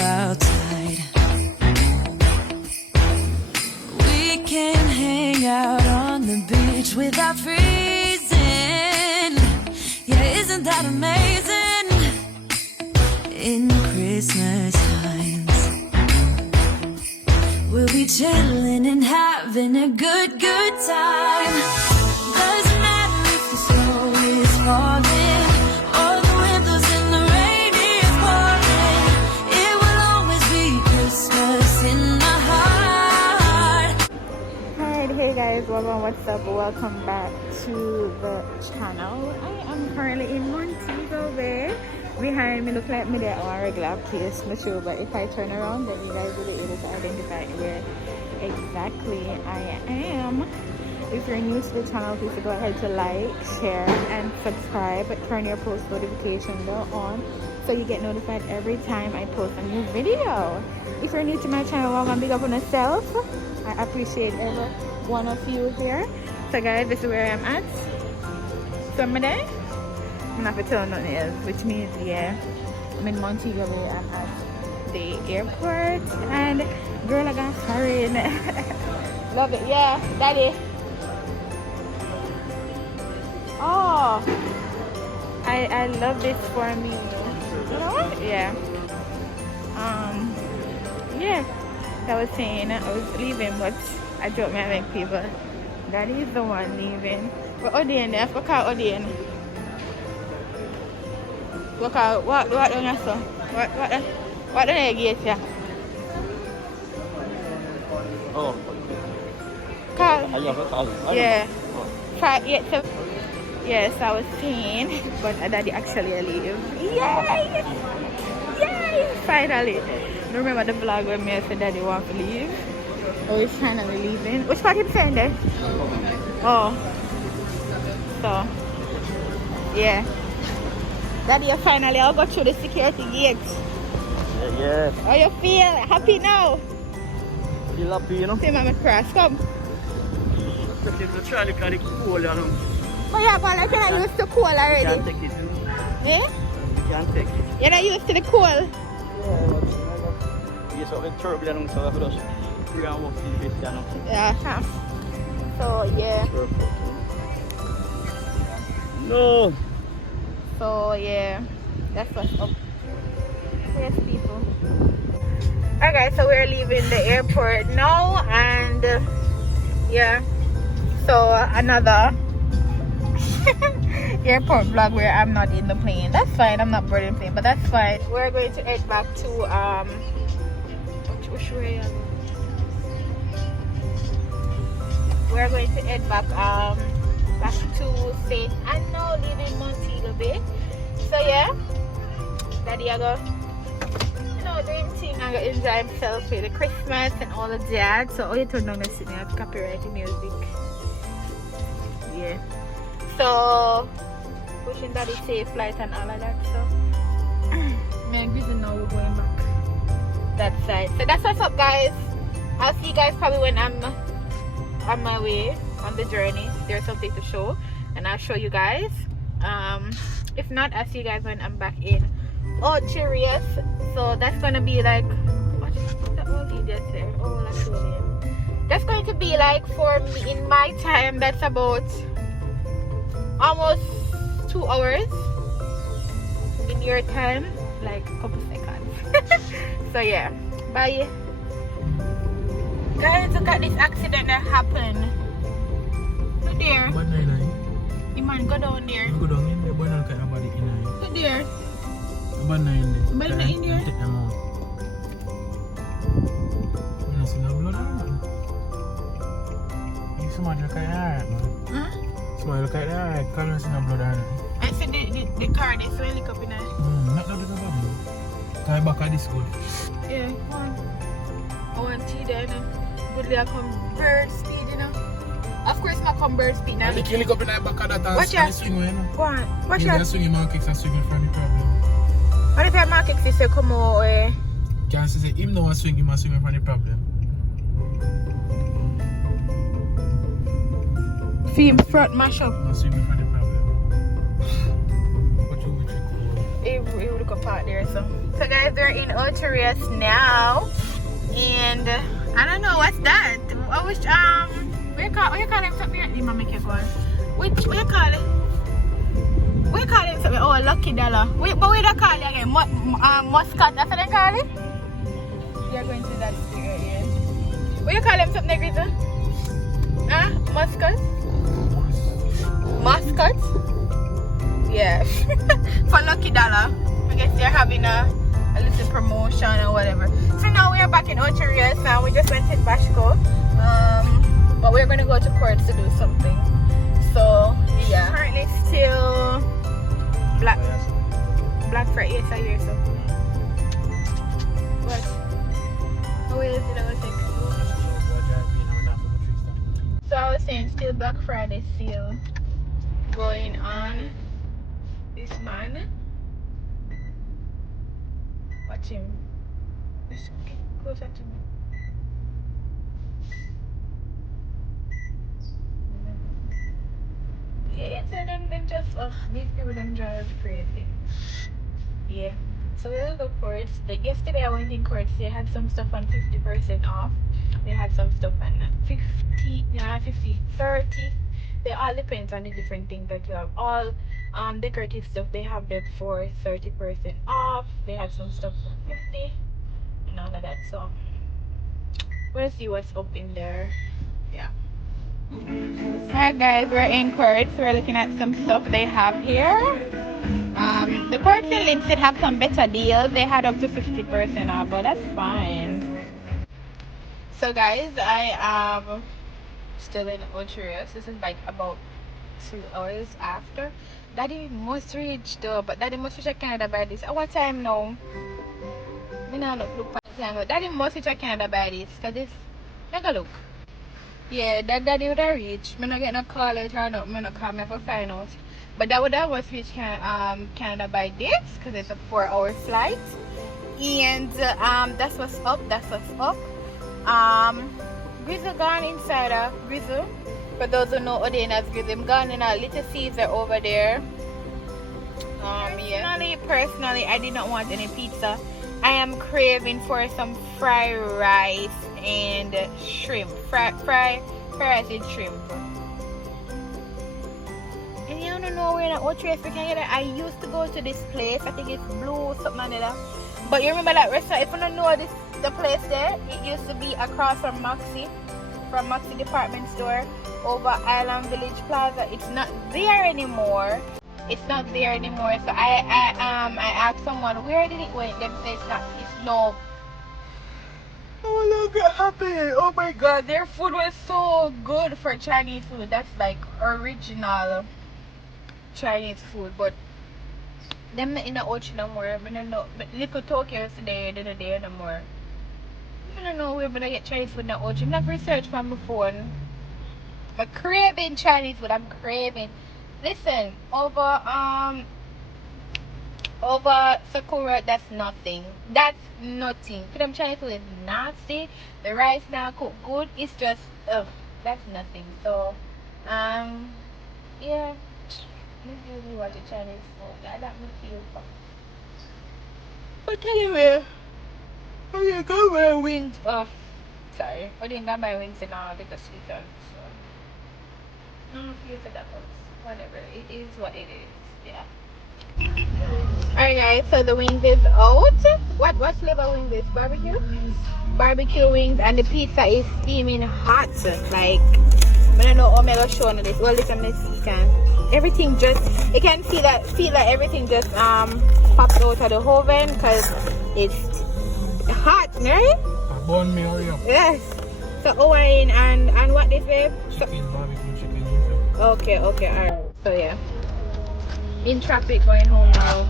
outside. We can hang out on the beach without freezing. Yeah, isn't that amazing? In Christmas times, we'll be chilling and having a good time. Doesn't matter if the snow is falling or the windows and the rain is pouring. It will always be Christmas in my heart. Hi, hey guys, what's up? Welcome back to the channel. I am currently in Montego Bay. Behind me look like me there on a regular place, not sure, but if I turn around then you guys will be able to identify where exactly I am. If you're new to the channel, please go ahead to like, share and subscribe. Turn your post notification bell on so you get notified every time I post a new video. If you're new to my channel, welcome, big up on yourself. I appreciate every one of you here. So guys, this is where I'm at. So I'm there. I'm not going to tell nothing else, which means, yeah, I'm in Montego Bay. I'm at the airport, and girl, I got foreign. Love it, yeah, daddy. Oh, I love this for me. You know what? Yeah. Yeah, I was saying I was leaving, but I dropped my big people. Daddy is the one leaving. But Odin, I forgot Odin. What don't you say? What do you get here? Oh. Call. Yeah. Oh. Yes, I was saying, but daddy actually leave. Yay! Yay! Finally. Remember the vlog when me said daddy want to leave? Oh, he's finally leaving. Which part him saying there? Oh. So, yeah. Daddy, you finally all got through the security gate. Yeah. How you feel? Happy now? Feel happy, you know? See my cross, come. It's trying to kind of cool, you know? Oh yeah, but I can't used to cool already. You can't take it. Eh? You can't take it. You're not used to the cool? Yeah, it's a bit turbulent, so I have to just bring out what you face, you know? Yeah. So, yeah. No! So, yeah. That's what's up. Yes, people. Okay, so we're leaving the airport now, and yeah. So, another airport vlog where I'm not in the plane. That's fine, I'm not boarding plane, but that's fine. We're going to head back to which way are we? We're going to head back back to St. Anna, leaving Montego Bay. So yeah, daddy I go, you know, doing thing, I go enjoy himself with the Christmas and all of that. So all you turn down the city, I have copyright the music. Yeah. So wishing daddy safe flight and all of that stuff. Me and Grizzly now we're going back that side. So that's what's up, guys. I'll see you guys probably when I'm on my way on the journey. There's something to show, and I'll show you guys. If not, I'll see you guys when I'm back in Algeria. So that's gonna be like, what is the old idiot there? Oh, that's really, that's going to be like, for me in my time, that's about almost 2 hours. In your time, like a couple seconds. So yeah, bye guys. Look at this accident that happened. Look there. You man go down there. Go down in there, but not get nobody in there. Look there. Banana in there. Banana in there? Take them out. You don't see no blood on it. Somebody look at that, man. Huh? Somebody look at that. Can't you see no blood on it? I said the car, they swelling up in there. Not no problem. Come back at this good. Yeah, come on. I want tea there, you know. Goodly I come bird speed, you know. Of course, I come bird speed now. You can up in the back of that watch and swing, you know. Go on. Watch you out. can swing your kicks and swing in front of the problem. What if your market sister come out? Can't say him no one swing, him and swing in front of the problem. Film front mash up. And swing in front of the problem. What you cool? He would go park there, so. So guys, we're in Ocherius now, and I don't know what's that. I wish what you call them something? Mama make you call. What you call it? We call it something. Oh, lucky dollar. Wait, but we don't call it again. Muscat. That's what they call it. We are going to that area. What you call them something, Grizzle? Huh? Muscat. Muscat. Yeah. For lucky dollar. I guess they're having a little promotion or whatever. So now we are back in Ocherius now. We just went to Bashko. But we're gonna go to courts to do something. So yeah. Currently still Black Friday, yes, I hear so. What? Oh, is it? I was like, so I was saying still Black Friday sale going on. This man. Watch him. Just get closer to me. Yeah, it's them just these people them drive crazy. Yeah. So we'll go for it. Like yesterday I went in court, they had some stuff on 50% off. They had some stuff on 50, 30. They all depends on the different things that you have. All decorative stuff they have that for 30% off. They had some stuff for 50 and all of that. So we'll see what's up in there. Yeah. Alright guys, we're in court. So we're looking at some stuff they have here. The courts in Lindsay have some better deals. They had up to 50% off, but that's fine. So guys, I am still in Ocherius. This is like about 2 hours after. Daddy must reach though, but Daddy must reach Canada by this. At what time now? I don't look at the time, but Daddy must reach Canada by this. Cause this, take a look. Yeah, that Daddy would have reached. I'm not getting a call later or not. I'm not call me for find out. But that would have was reach Canada by this because it's a 4-hour flight. And that's what's up. That's what's up. Grizzle gone inside. Grizzle. For those who know Odena's Grizzle, I'm gone in a Little Caesar over there. Yeah. Personally, I did not want any pizza. I am craving for some fried rice and shrimp. Fried rice and shrimp. And you don't know where in Ocherius we can get it. I used to go to this place. I think it's Blue something like that. But you remember that restaurant? If you don't know the place there, it used to be across from Maxi department store over Island Village Plaza. It's not there anymore. It's not there anymore. So I asked someone where did it went. Them say it's no. Oh look what happened. Oh my god, their food was so good for Chinese food. That's like original Chinese food, but them not in the ocean no more. I don't know. But Little Tokyo is there, they're there no more. I don't know where but I get Chinese food in the ocean. I've researched from my phone. I'm craving Chinese food. I'm craving. Listen, over Sakura, that's nothing. That's nothing. For them Chinese food is nasty. The rice now cook good. It's just that's nothing. So yeah. Let's really watch the Chinese food. That me feel fun. But anyway, I didn't got my wings. Sorry. I didn't got my wings and all because we done. So I don't feel for that one. Whatever. It is what it is. Yeah. Alright guys, so the wings is out. What flavor wings is? Barbecue? Barbecue wings, and the pizza is steaming hot. Like, I don't know how I'm gonna show on this. Well, listen, let's see. Everything just, you can feel that everything just popped out of the oven because it's hot, right? Bun me, hurry up. Yes. So Owen and what this babe? Chicken, barbecue chicken. Okay, alright. So yeah. In traffic going home now.